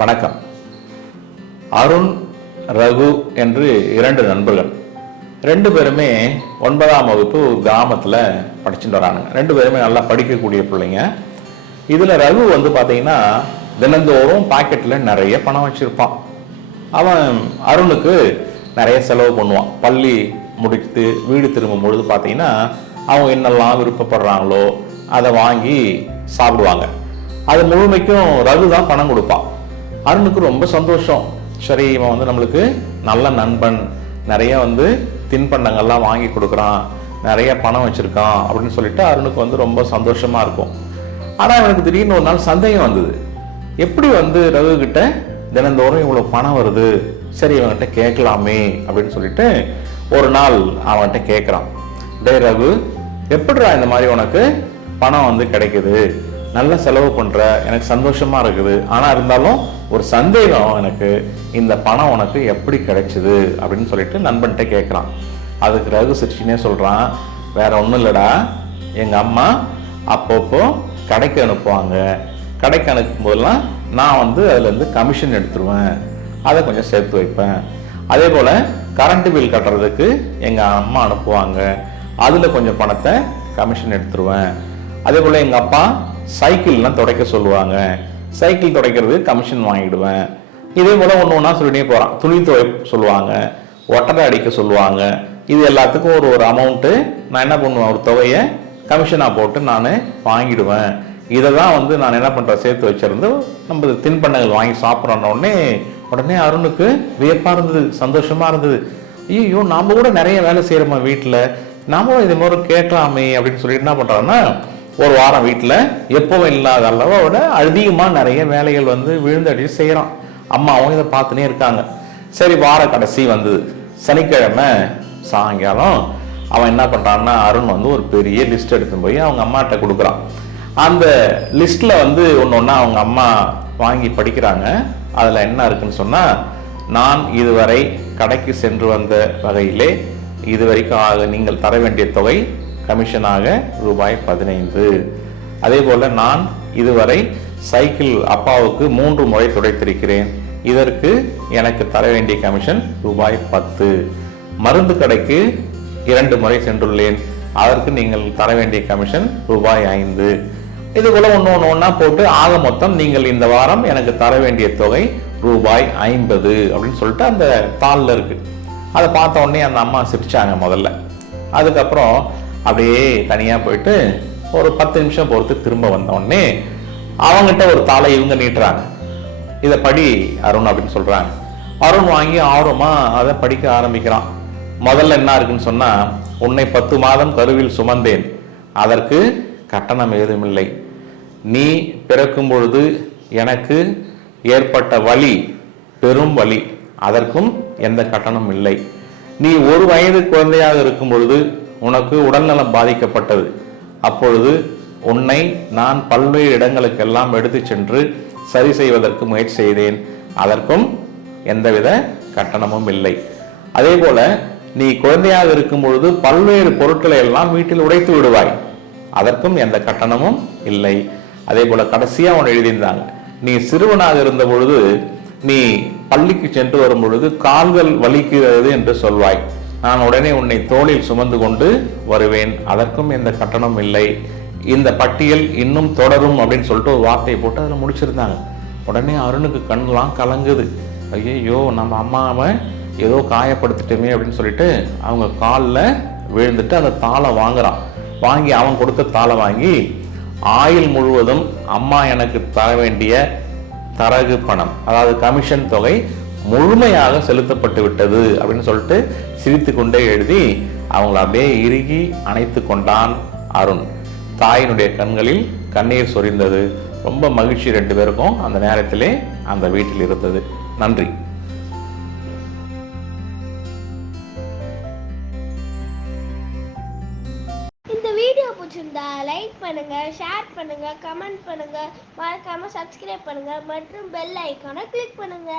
வணக்கம். அருண் ரகு என்று இரண்டு நண்பர்கள். ரெண்டு பேருமே ஒன்பதாம் வகுப்பு கிராமத்தில் படிச்சுட்டு வரானுங்க. ரெண்டு பேருமே நல்லா படிக்கக்கூடிய பிள்ளைங்க. இதில் ரகு வந்து பார்த்தீங்கன்னா தினந்தோறும் பாக்கெட்டில் நிறைய பணம் வச்சுருப்பான். அவன் அருணுக்கு நிறைய செலவு பண்ணுவான். பள்ளி முடித்து வீடு திரும்பும் பொழுது பார்த்தீங்கன்னா அவங்க என்னெல்லாம் விருப்பப்படுறாங்களோ அதை வாங்கி சாப்பிடுவாங்க. அது முழுமைக்கும் ரகு தான் பணம் கொடுப்பான். அருணுக்கு ரொம்ப சந்தோஷம். சரி இவன் வந்து நம்மளுக்கு நல்ல நண்பன். நிறைய வந்து தின்பண்டங்கள்லாம் வாங்கி கொடுக்குறான். நிறைய பணம் வச்சிருக்கான் அப்படின்னு சொல்லிட்டு அருணுக்கு வந்து ரொம்ப சந்தோஷமா இருக்கும். ஆனால் அவனுக்கு திடீர்னு ஒரு நாள் சந்தேகம் வந்தது. எப்படி வந்து ரகு கிட்ட தினந்தோறும் இவ்வளோ பணம் வருது? சரி இவன்கிட்ட கேட்கலாமே அப்படின்னு சொல்லிட்டு ஒரு நாள் அவன்கிட்ட கேட்குறான். டே ரகு எப்படிடா இந்த மாதிரி உனக்கு பணம் வந்து கிடைக்குது? நல்ல செலவு பண்ற எனக்கு சந்தோஷமா இருக்குது. ஆனா இருந்தாலும் ஒரு சந்தேகம் எனக்கு இந்த பணம் உனக்கு எப்படி கிடைச்சிது அப்படின்னு சொல்லிட்டு நண்பன்கிட்ட கேட்குறான் அதுக்கு ரகு சிரிச்சினே சொல்றான் வேற ஒன்றும் இல்லைடா. எங்க அம்மா அப்பப்போ கடைக்கு அனுப்புவாங்க. கடைக்கு அனுப்பும் போதெல்லாம் நான் வந்து அதுலேருந்து கமிஷன் எடுத்துருவேன். அதை கொஞ்சம் சேர்த்து வைப்பேன். அதே போல் கரண்ட் பில் கட்டுறதுக்கு எங்கள் அம்மா அனுப்புவாங்க. அதில் கொஞ்சம் பணத்தை கமிஷன் எடுத்துருவேன். அதே போல் எங்கள் அப்பா சைக்கிள்லாம் துடைக்க சொல்லுவாங்க. சைக்கிள் துடைக்கிறது கமிஷன் வாங்கிடுவேன். இதே போல் ஒன்று ஒன்றா சொல்லிட்டே போகிறான் துணி துவை சொல்லுவாங்க. ஒட்டடை அடிக்க சொல்லுவாங்க. இது எல்லாத்துக்கும் ஒரு ஒரு அமௌண்ட்டு நான் என்ன பண்ணுவேன்? ஒரு தொகையை கமிஷனாக போட்டு நான் வாங்கிடுவேன். இதை தான் வந்து நான் என்ன பண்ணுறேன் சேர்த்து வச்சிருந்து நம்ம தின்பண்டங்கள் வாங்கி சாப்பிட்றோன்ன உடனே உடனே அருணுக்கு வியப்பாக இருந்தது சந்தோஷமாக இருந்தது. ஐயோ நாம் கூட நிறைய வேலை செய்கிறோமா வீட்டில் நாம இது மாதிரி கேட்கலாமே அப்படின்னு சொல்லிட்டு என்ன பண்ணுறாங்கன்னா ஒரு வாரம் வீட்டில் எப்பவும் இல்லாத அளவோட அதிகமாக நிறைய வேலைகள் வந்து விழுந்தடி செய்கிறான் அம்மாவும் இதை பார்த்துனே இருக்காங்க. சரி வார கடைசி வந்தது. சனிக்கிழமை சாயங்காலம் அவன் என்ன பண்ணுறான்னா அருண் வந்து ஒரு பெரிய லிஸ்ட் எடுத்து போய் அவங்க அம்மாட்ட கொடுக்குறான். அந்த லிஸ்ட்டில் வந்து ஒன்று ஒன்றா அவங்க அம்மா வாங்கி படிக்கிறாங்க. அதில் என்ன இருக்குன்னு சொன்னால் நான் இதுவரை கடைக்கு சென்று வந்த வகையிலே இதுவரைக்கும் நீங்கள் தர வேண்டிய தொகை கமிஷனாக ரூபாய் பதினைந்து. அதே போல நான் இதுவரை சைக்கிள் அப்பாவுக்கு மூன்று முறை துடைத்திருக்கிறேன். இதற்கு எனக்கு தர வேண்டிய கமிஷன் ரூபாய் பத்து. மருந்து கடைக்கு இரண்டு முறை சென்றுள்ளேன். அதற்கு நீங்கள் தர வேண்டிய கமிஷன் ரூபாய் ஐந்து. இது போல ஒன்று ஒன்று ஒன்றா போட்டு ஆக மொத்தம் நீங்கள் இந்த வாரம் எனக்கு தர வேண்டிய தொகை ரூபாய் ஐம்பது அப்படின்னு சொல்லிட்டு அந்த தாளில் இருக்கு. அதை பார்த்த உடனே அந்த அம்மா சிரிச்சாங்க முதல்ல. அதுக்கப்புறம் அப்படியே தனியாக போயிட்டு ஒரு பத்து நிமிஷம் பொறுத்து திரும்ப வந்தோடனே அவங்ககிட்ட ஒரு தாளை இவங்க நீட்டுறாங்க. இதை படி அருண் அப்படின்னு சொல்கிறாங்க அருண் வாங்கி ஆர்வமாக அதை படிக்க ஆரம்பிக்கிறான். முதல்ல என்ன இருக்குன்னு சொன்னால் உன்னை பத்து மாதம் கருவில் சுமந்தேன். அதற்கு கட்டணம் ஏதுமில்லை. நீ பிறக்கும் பொழுது எனக்கு ஏற்பட்ட வழி பெரும் வலி. அதற்கும் எந்த கட்டணம் இல்லை. நீ ஒரு வயது குழந்தையாக இருக்கும் பொழுது உனக்கு உடல்நலம் பாதிக்கப்பட்டது. அப்பொழுது உன்னை நான் பல்வேறு இடங்களுக்கெல்லாம் எடுத்து சென்று சரி செய்வதற்கு முயற்சி செய்தேன். அதற்கும் எந்தவித கட்டணமும் இல்லை. அதே போல நீ குழந்தையாக இருக்கும் பொழுது பல்வேறு பொருட்களை எல்லாம் வீட்டில் உடைத்து விடுவாய். அதற்கும் எந்த கட்டணமும் இல்லை. அதே போல கடைசியா அவன் எழுதியிருந்தாங்க. நீ சிறுவனாக இருந்த பொழுது நீ பள்ளிக்கு சென்று வரும் பொழுது கால்கள் வலிக்கிறது என்று சொல்வாய். நான் உடனே உன்னை தோளில் சுமந்து கொண்டு வருவேன். அதற்கும் எந்த கட்டணம் இல்லை. இந்த பட்டியல் இன்னும் தொடரும் அப்படின்னு சொல்லிட்டு ஒரு வார்த்தையை போட்டு அதில் முடிச்சிருந்தாங்க. உடனே அருணுக்கு கண்ணெலாம் கலங்குது. ஐயோ நம்ம அம்மாவை ஏதோ காயப்படுத்திட்டோமே அப்படின்னு சொல்லிட்டு அவங்க காலில் விழுந்துட்டு அந்த தாளை வாங்குறான். வாங்கி அவன் கொடுத்த தாளை வாங்கி ஆயில் முழுவதும் அம்மா எனக்கு தர வேண்டிய தரகு பணம் அதாவது கமிஷன் தொகை முழுமையாக செலுத்தப்பட்டு விட்டது அப்படின்னு சொல்லிட்டு சிரித்து கொண்டே எழுதி அவங்கள அப்படியே இறுகி அணைத்து கொண்டான் அருண். தாயினுடைய கண்களில் கண்ணீர் சொரிந்தது. ரொம்ப மகிழ்ச்சி ரெண்டு பேருக்கும் அந்த நேரத்திலே அந்த வீட்டில் இருந்தது. நன்றி. இந்த வீடியோ பிடிச்சிருந்தா லைக் பண்ணுங்க ஷேர் பண்ணுங்க கமெண்ட் பண்ணுங்க. மறக்காம சப்ஸ்கிரைப் பண்ணுங்க. மற்றும் பெல் ஐக்கானை கிளிக் பண்ணுங்க.